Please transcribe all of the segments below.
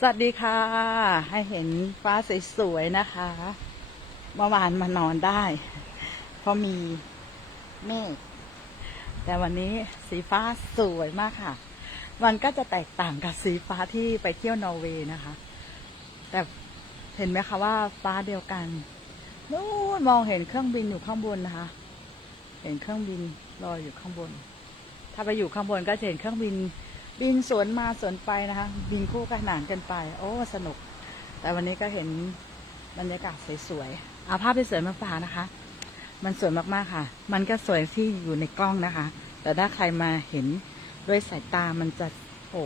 สวัสดีค่ะ ให้เห็นฟ้าสวยๆนะคะ เมื่อวานมานอนได้ เพราะมีเมฆแต่วันนี้สีฟ้าสวยมากค่ะ มันก็จะแตกต่างกับสีฟ้าที่ไปเที่ยวนอร์เวย์นะคะ แต่เห็นไหมคะว่าฟ้าเดียวกันนู่นมองเห็นเครื่องบินอยู่ข้างบนนะคะ เห็นเครื่องบินลอยอยู่ข้างบน ถ้าไปอยู่ข้างบนก็จะเห็นเครื่องบิน บินสวนมาสวนไปนะคะ บินคู่ขนานกันไป โอ้ สนุก แต่วันนี้ก็เห็นบรรยากาศสวยๆเอาภาพสวยมาฝากนะคะ มันสวยมากๆค่ะ มันก็สวยที่อยู่ในกล้องนะคะ แต่ถ้าใครมาเห็นด้วยสายตามันจะโอ้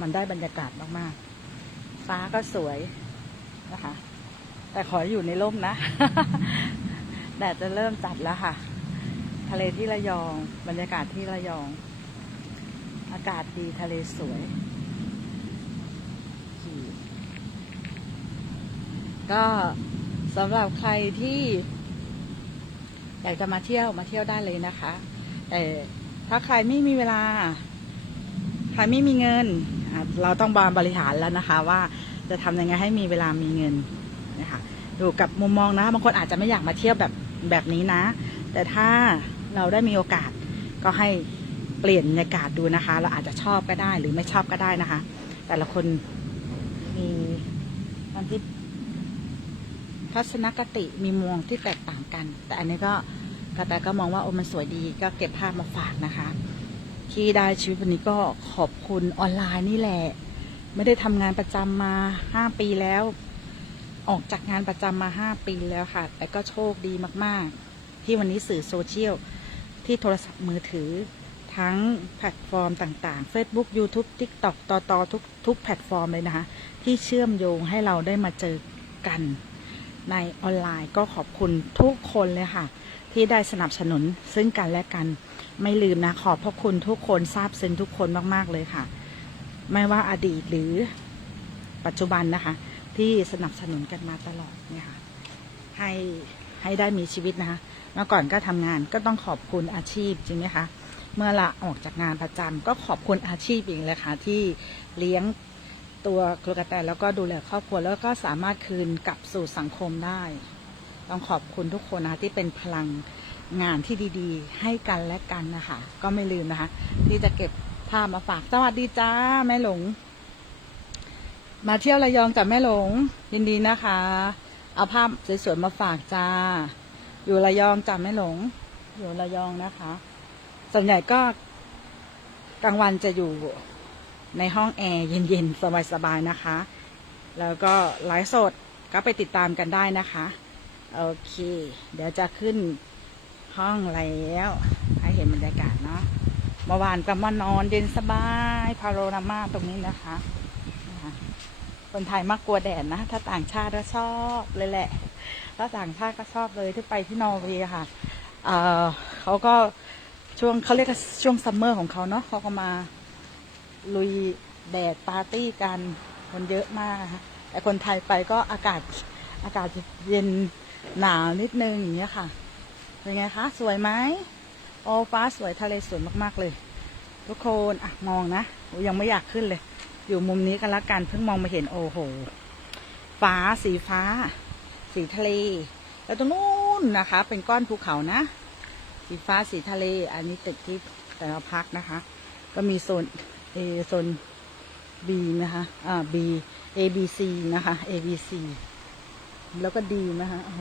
มันได้บรรยากาศมากๆ ฟ้าก็สวยนะคะ แต่ขออยู่ในร่มนะแดดจะเริ่มจัดแล้วค่ะ ทะเลที่ระยอง บรรยากาศที่ระยอง อากาศดีทะเลสวย ก็สำหรับใครที่อยากจะมาเที่ยวมาเที่ยวได้เลยนะคะ แต่ถ้าใครไม่มีเวลา ใครไม่มีเงิน เราต้องบานบริหารแล้วนะคะ ว่าจะทำยังไงให้มีเวลามีเงินนะคะดูกับมุมมองนะบางคนอาจจะไม่อยากมาเที่ยวแบบแบบนี้นะ แต่ถ้าเราได้มีโอกาสก็ให้ เปลี่ยนบรรยากาศดูนะคะ เราอาจจะชอบก็ได้หรือไม่ชอบก็ได้นะคะ แต่ละคนมีความคิดทัศนคติมีมุมมองที่แตกต่างกัน แต่อันนี้ก็กระแตก็มองว่าโอ้มันสวยดีก็เก็บภาพมาฝากนะคะ ที่ได้ชีวิตวันนี้ก็ขอบคุณออนไลน์นี่แหละ ไม่ได้ทำงานประจำมาห้าปีแล้ว ออกจากงานประจำมาห้าปีแล้วค่ะ แต่ก็โชคดีมาก ๆ ที่วันนี้สื่อโซเชียลที่โทรศัพท์มือถือ ทั้งแพลตฟอร์มต่างๆ Facebook YouTube TikTok ต่อต่อทุกทุกแพลตฟอร์มเลยนะคะ ที่เชื่อมโยงให้เราได้มาเจอกันในออนไลน์ก็ขอบคุณทุกคนเลยค่ะ ที่ได้สนับสนุนซึ่งกันและกัน ไม่ลืมนะขอบพระคุณทุกคนทราบซึ้งทุกคนมากๆเลยค่ะ ไม่ว่าอดีตหรือปัจจุบันนะคะ ที่สนับสนุนกันมาตลอดเนี่ยค่ะให้ให้ได้มีชีวิตนะคะเมื่อก่อนก็ทำงานก็ต้องขอบคุณอาชีพจริงไหมคะ เมื่อละออกจากงานประจำก็ขอบคุณอาชีพเอีกเลยค่ะที่เลี้ยงตัวกระแตแล้วก็ดูแลครอบครัวแล้วก็สามารถคืนกลับสู่สังคมได้ ต้องขอบคุณทุกคนนะคะที่เป็นพลังงานที่ดีๆ ให้กันและกันนะคะ ก็ไม่ลืมนะคะ ที่จะเก็บภาพมาฝากสวัสดีจ้าแม่หลง มาเที่ยวระยองจากแม่หลง ยินดีนะคะ เอาภาพสวยๆมาฝากจ้า อยู่ระยองจากแม่หลง อยู่ระยองนะคะ ส่วนใหญ่ก็กลางวันจะอยู่ในห้องแอร์เย็นๆ สบายๆ นะคะ แล้วก็ไลฟ์สดก็ไปติดตามกันได้นะคะ โอเค เดี๋ยวจะขึ้นห้องแล้ว ให้เห็นบรรยากาศเนาะเมื่อวานก็มานอนเย็นสบายพาโรนามาตรงนี้นะคะ คนไทยมากกลัวแดดนะ ถ้าต่างชาติก็ชอบเลยแหละ ถ้าต่างชาติก็ชอบเลยที่ไปที่นอร์เวย์ค่ะ เเขาก็ ช่วงเขาเรียกช่วงซัมเมอร์ของเขาเนาะเขาก็มาลุยแดดปาร์ตี้กันคนเยอะมากนะคะแต่คนไทยไปก็อากาศอากาศจะเย็นหนาวนิดนึงอย่างเงี้ยค่ะ เป็นไงคะ สวยไหมโอฟ้าสวยทะเลสวยมากๆเลย ทุกคนอะมองนะยังไม่อยากขึ้นเลย อยู่มุมนี้กันละกันเพิ่งมองมาเห็นโอ้โห ฟ้าสีฟ้า สีทะเล แล้วตรงนู้นนะคะ เป็นก้อนภูเขานะ สีฟ้าสีทะเล อันนี้ตึกที่แต่ละพักนะคะ ก็มีโซน A โซน B นะคะอ่า B A B C นะคะ A B C แล้วก็ D นะคะโอ้โห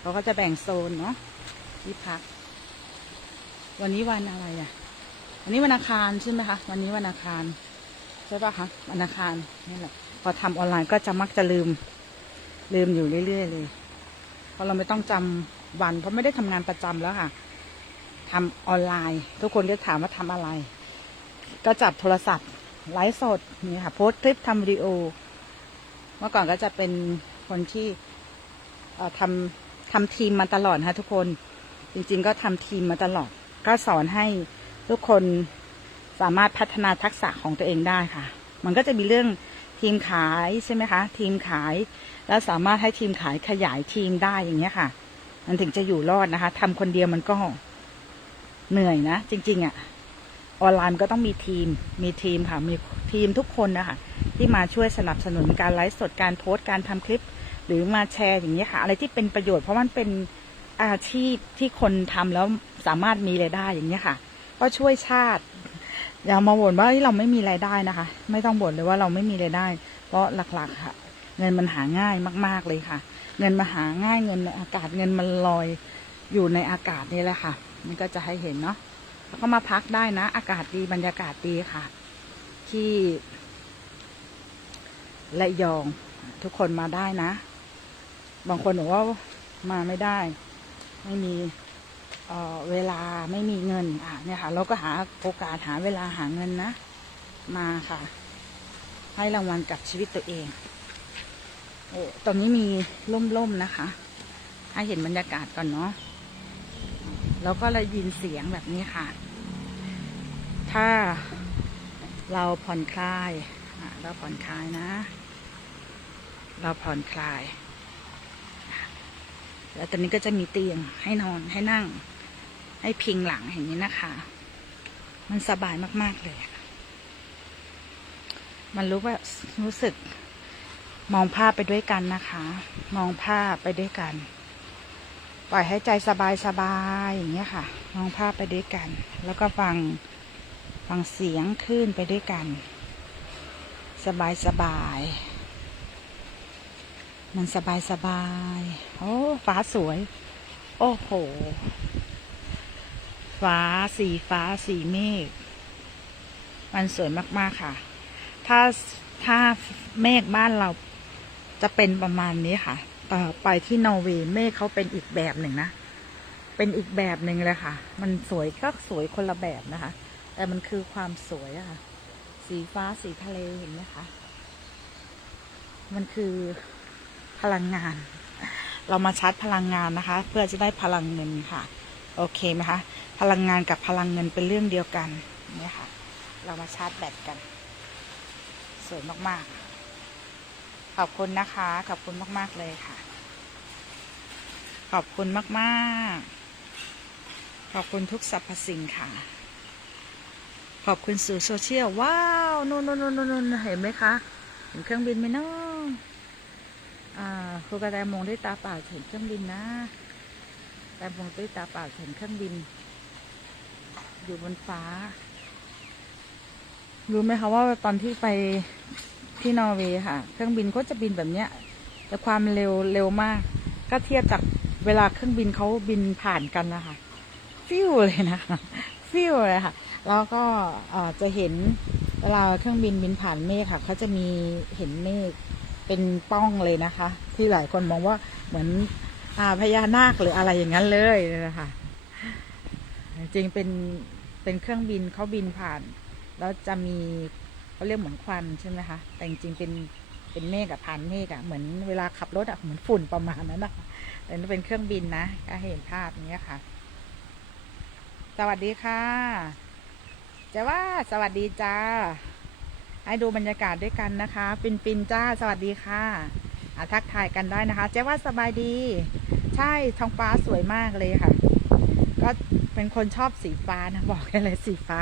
เขาก็จะแบ่งโซนเนาะที่พัก วันนี้วันอะไรอะวันนี้วันอังคารใช่ไหมคะวันนี้วันอังคารใช่ปะคะวันอังคารนี่แหละพอทำออนไลน์ก็จะมักจะลืม ลืมอยู่เรื่อยๆเลยเพราะเราไม่ต้องจำ วัน เพราะไม่ได้ทำงานประจำแล้วค่ะทำออนไลน์ ทุกคนก็ถามว่าทำอะไร ก็จับโทรศัพท์ไลฟ์สดนี่ค่ะโพสคลิปทำวิดีโอ เมื่อก่อนก็จะเป็นคนที่ทำทำทีมมาตลอดนะคะทุกคนจริง ๆ ก็ทำทีมมาตลอด ก็สอนให้ทุกคนสามารถพัฒนาทักษะของตัวเองได้ค่ะ มันก็จะมีเรื่องทีมขายใช่ไหมคะ ทีมขาย แล้วสามารถให้ทีมขายขยายทีมได้อย่างเงี้ยค่ะ มันถึงจะอยู่รอดนะคะทำคนเดียวมันก็เหนื่อยนะ จริง ๆอะ่ะออนไลน์มันก็ต้องมีทีม มีทีมค่ะ มีทีมทุกคนนะคะที่มาช่วยสนับสนุนการไลฟ์สดการโพสต์การทำคลิป หรือมาแชร์อย่างนี้ค่ะ อะไรที่เป็นประโยชน์เพราะมันเป็นอาชีพที่คนทำแล้วสามารถมีรายได้อย่างนี้ค่ะ ก็ช่วยชาติอย่ามาบ่นว่าเฮ้ยเราไม่มีรายได้นะคะ ไม่ต้องบ่นเลยว่าเราไม่มีรายได้ เพราะหลักๆค่ะ เงินมันหาง่ายมาก ๆเลยค่ะ เงินมาหาง่ายเงินในอากาศเงินมันลอยอยู่ในอากาศนี่แหละค่ะ มันก็จะให้เห็นเนาะแล้วก็มาพักได้นะ อากาศดีบรรยากาศดีค่ะ ที่และยองทุกคนมาได้นะ บางคนบอกว่ามาไม่ได้ ไม่มีเออเวลาไม่มีเงิน อะเนี่ยค่ะ เราก็หาโอกาสหาเวลาหาเงินนะ มาค่ะ ให้รางวัลกับชีวิตตัวเอง ตรงนี้มีร่มๆนะคะ ให้เห็นบรรยากาศก่อนเนาะ แล้วก็ได้ยินเสียงแบบนี้ค่ะ ถ้าเราผ่อนคลาย เราผ่อนคลายนะ เราผ่อนคลาย แล้วตอนนี้ก็จะมีเตียงให้นอนให้นั่ง ให้พิงหลังอย่างนี้นะคะ มันสบายมาก ๆ เลย มันรู้ว่ารู้สึก มองภาพไปด้วยกันนะคะ มองภาพไปด้วยกัน ปล่อยให้ใจสบายสบายอย่างเงี้ยค่ะ มองภาพไปด้วยกัน แล้วก็ฟังฟังเสียงคลื่นไปด้วยกัน สบายสบาย มันสบายสบาย โอ้ฟ้าสวย โอ้โห ฟ้าสีฟ้าสีเมฆมันสวยมากๆค่ะ ถ้าถ้าเมฆบ้านเรา จะเป็นประมาณนี้ค่ะต่อไปที่นอร์เวย์เมฆเขาเป็นอีกแบบหนึ่งนะ เป็นอีกแบบหนึ่งเลยค่ะ มันสวยก็สวยคนละแบบนะคะ แต่มันคือความสวยอะค่ะ สีฟ้าสีทะเลเห็นไหมคะ มันคือพลังงาน เรามาชาร์จพลังงานนะคะ เพื่อจะได้พลังเงินค่ะ โอเคไหมคะ พลังงานกับพลังเงินเป็นเรื่องเดียวกันเนี่ยค่ะ เรามาชาร์จแบตกัน สวยมากๆ ขอบคุณนะคะ ขอบคุณมาก ๆ เลยค่ะ ขอบคุณมากๆ ขอบคุณทุกสรรพสิ่งค่ะ ขอบคุณสื่อโซเชียล ว้าวนู่นนู่นนู่นนเห็นไหมคะ เห็นเครื่องบินไหมเนาะอ่าครูกระแตมองด้วยตาเปล่าเห็นเครื่องบินนะแต่มองด้วยตาเปล่าเห็นเครื่องบิน อยู่บนฟ้า รู้ไหมคะว่าตอนที่ไป ที่นอร์เวย์ค่ะ เครื่องบินก็จะบินแบบเนี้ยแต่ความเร็วเร็วมาก ก็เทียบจากเวลาเครื่องบินเขาบินผ่านกันนะคะฟิวเลยนะคะฟิวเลยค่ะ แล้วก็จะเห็นเวลาเครื่องบินบินผ่านเมฆค่ะเขาจะมีเห็นเมฆเป็นป้องเลยนะคะ ที่หลายคนมองว่าเหมือนอาพญานาคหรืออะไรอย่างนั้นเลยนะคะจริงเป็นเป็นเครื่องบินเขาบินผ่าน แล้วจะมี เขาเรียกเหมือนควันใช่ไหมคะ แต่จริงๆเป็นเป็นเมฆอะผ่านเมฆอะเหมือนเวลาขับรถอะเหมือนฝุ่นประมาณนั้นนะคะแต่นี่เป็นเครื่องบินนะก็เห็นภาพนี้ค่ะ สวัสดีค่ะเจะว่าสวัสดีจ้า ให้ดูบรรยากาศด้วยกันนะคะ ปินปินจ้า สวัสดีค่ะอาทักทายกันได้นะคะเจ๊ว่าสบายดี ใช่ท้องฟ้าสวยมากเลยค่ะ ก็เป็นคนชอบสีฟ้านะ บอกได้เลยสีฟ้า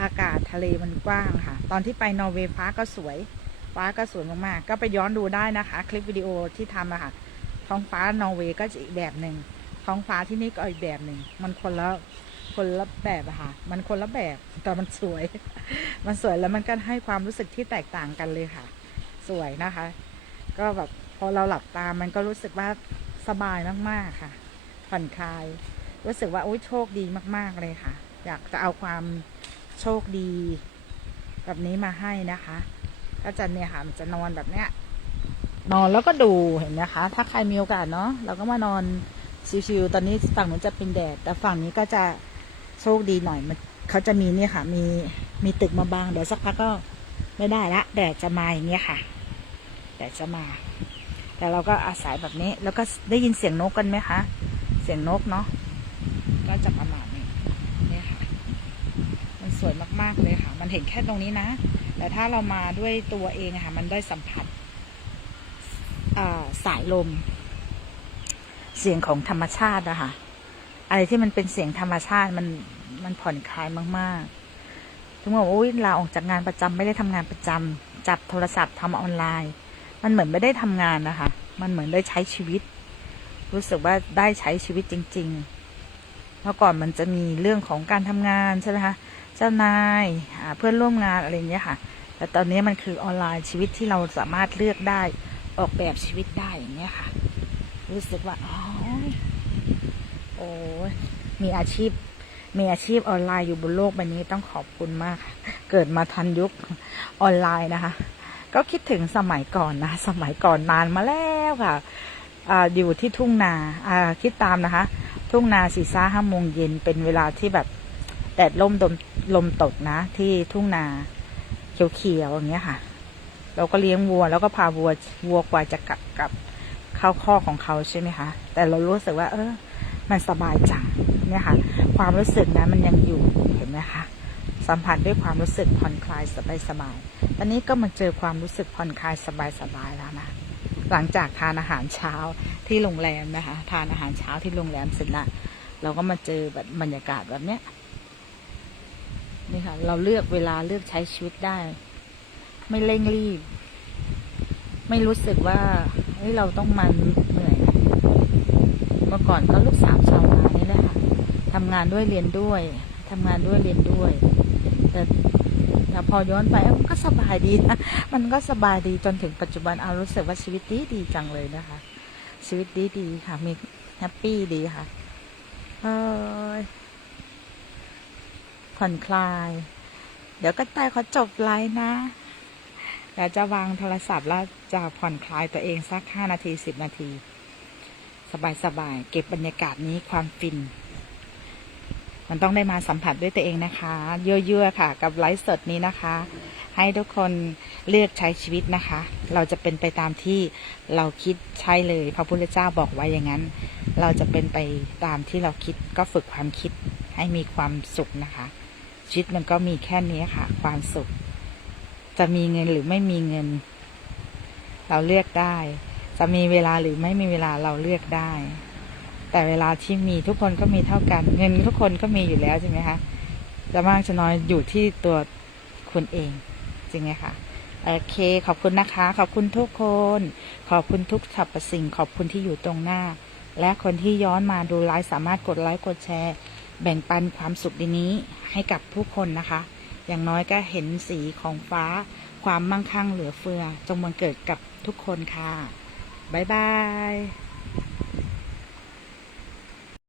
อากาศทะเลมันกว้างค่ะ ตอนที่ไปนอร์เวย์ฟ้าก็สวย ฟ้าก็สวยมากๆ ก็ไปย้อนดูได้นะคะ คลิปวิดีโอที่ทำอะค่ะ ท้องฟ้านอร์เวย์ก็จะอีกแบบหนึ่ง ท้องฟ้าที่นี่ก็อีกแบบหนึ่ง มันคนละคนละแบบอะค่ะ มันคนละแบบ แต่มันสวย มันสวยแล้วมันก็ให้ความรู้สึกที่แตกต่างกันเลยค่ะ สวยนะคะ ก็แบบพอเราหลับตา มันก็รู้สึกว่าสบายมากๆค่ะ ผ่อนคลาย รู้สึกว่าโอ้ยโชคดีมาก ๆเลยค่ะ อยากจะเอาความ โชคดี แบบนี้มาให้นะคะ ก็จะเนี่ยค่ะมันจะนอนแบบเนี้ย นอนแล้วก็ดูเห็นไหมคะ ถ้าใครมีโอกาสเนาะเราก็มานอนชิวๆตอนนี้ฝั่งนู้นจะเป็นแดด แต่ฝั่งนี้ก็จะโชคดีหน่อยมันเขาจะมีเนี่ยค่ะ มีมีตึกมาบางเดี๋ยวสักพักก็ไม่ได้ละแดดจะมาอย่างเงี้ยค่ะ แดดจะมา แต่เราก็อาศัยแบบนี้ แล้วก็ได้ยินเสียงนกกันไหมคะ เสียงนกเนาะก็จะประมาณนี้เนี่ยค่ะ มันส วยมากๆเลยค่ะ มันเห็นแค่ตรงนี้นะ แต่ถ้าเรามาด้วยตัวเองค่ะ มันได้สัมผัสสายลม เสียงของธรรมชาติอะค่ะ อะไรที่มันเป็นเสียงธรรมชาติมันมันผ่อนคลายมากๆทุกคนบอกอุ้ยลาออกจากงานประจำไม่ได้ทำงานประจำจับโทรศัพท์ทำออนไลน์ มันเหมือนไม่ได้ทำงานนะคะ มันเหมือนได้ใช้ชีวิต รู้สึกว่าได้ใช้ชีวิตจริง ๆ เมื่อก่อนมันจะมีเรื่องของการทำงานใช่ไหมคะ เจ้านายเพื่อนร่วมงานอะไรอย่างเงี้ยค่ะ แต่ตอนนี้มันคือออนไลน์ชีวิตที่เราสามารถเลือกได้ออกแบบชีวิตได้อย่างเงี้ยค่ะ รู้สึกว่าอ๋อโอ้ยมีอาชีพ มีอาชีพออนไลน์อยู่บนโลกใบนี้ต้องขอบคุณมาก เกิดมาทันยุคออนไลน์นะคะ ก็คิดถึงสมัยก่อนนะ สมัยก่อนนานมาแล้วค่ะอยู่ที่ทุ่งนาคิดตามนะคะ ทุ่งนาสี่ซ่าห้าโมงเย็นเป็นเวลาที่แบบ แดดล่มดมลมตกนะ ที่ทุ่งนาเขียวๆอย่างเงี้ยค่ะ เราก็เลี้ยงวัว แล้วก็พาวัววัวกว่าจะกลับกลับเข้าข้อกของเขาใช่ไหมคะแต่เรารู้สึกว่า เออ มันสบายจังเนี่ยค่ะ ความรู้สึกนั้นมันยังอยู่เห็นไหมคะสัมผัสด้วยความรู้สึกผ่อนคลายสบายๆตอนนี้ก็มาเจอความรู้สึกผ่อนคลายสบายๆแล้วนะหลังจากทานอาหารเช้าที่โรงแรมนะคะ ทานอาหารเช้าที่โรงแรมเสร็จละเราก็มาเจอแบบบรรยากาศแบบเนี้ย นี่ค่ะ เราเลือกเวลาเลือกใช้ชีวิตได้ ไม่เร่งรีบ ไม่รู้สึกว่าเฮ้ยเราต้องมันเหนื่อย เมื่อก่อนก็ลูกสาวชาวนานี่แหละค่ะทำงานด้วยเรียนด้วย ทำงานด้วยเรียนด้วย แต่แต่พอย้อนไปเอ้ามันก็สบายดีนะ มันก็สบายดีจนถึงปัจจุบันเอารู้สึกว่าชีวิตดีดีจังเลยนะคะ ชีวิตดีดีค่ะ มีแฮปปี้ดีค่ะเอ้ย ผ่อนคลาย เดี๋ยวก็ตายเขาจบไลน์นะเดี๋ยวจะวางโทรศัพท์แล้วจะผ่อนคลายตัวเองสักห้านาทีสิบนาที สบายๆเก็บบรรยากาศนี้ความฟิน มันต้องได้มาสัมผัสด้วยตัวเองนะคะ เยอะๆค่ะ กับไลฟ์สดนี้นะคะ ให้ทุกคนเลือกใช้ชีวิตนะคะ เราจะเป็นไปตามที่เราคิดใช่เลย พระพุทธเจ้าบอกไว้อย่างนั้น เราจะเป็นไปตามที่เราคิดก็ฝึกความคิดให้มีความสุขนะคะ ชีวิตมันก็มีแค่นี้ค่ะ ความสุข จะมีเงินหรือไม่มีเงิน เราเลือกได้ จะมีเวลาหรือไม่มีเวลาเราเลือกได้ แต่เวลาที่มีทุกคนก็มีเท่ากัน เงินทุกคนก็มีอยู่แล้วใช่ไหมคะจะมากจะน้อยอยู่ที่ตัวคุณเองจริงไหมคะโอเค ขอบคุณนะคะ ขอบคุณทุกคน ขอบคุณทุกสรรพสิ่ง ขอบคุณที่อยู่ตรงหน้า และคนที่ย้อนมาดูไลฟ์สามารถกดไลค์กดแชร์ แบ่งปันความสุขดีนี้ให้กับผู้คนนะคะ อย่างน้อยก็เห็นสีของฟ้า ความมั่งคั่งเหลือเฟือ จงบังเกิดกับทุกคนค่ะ บ๊ายบาย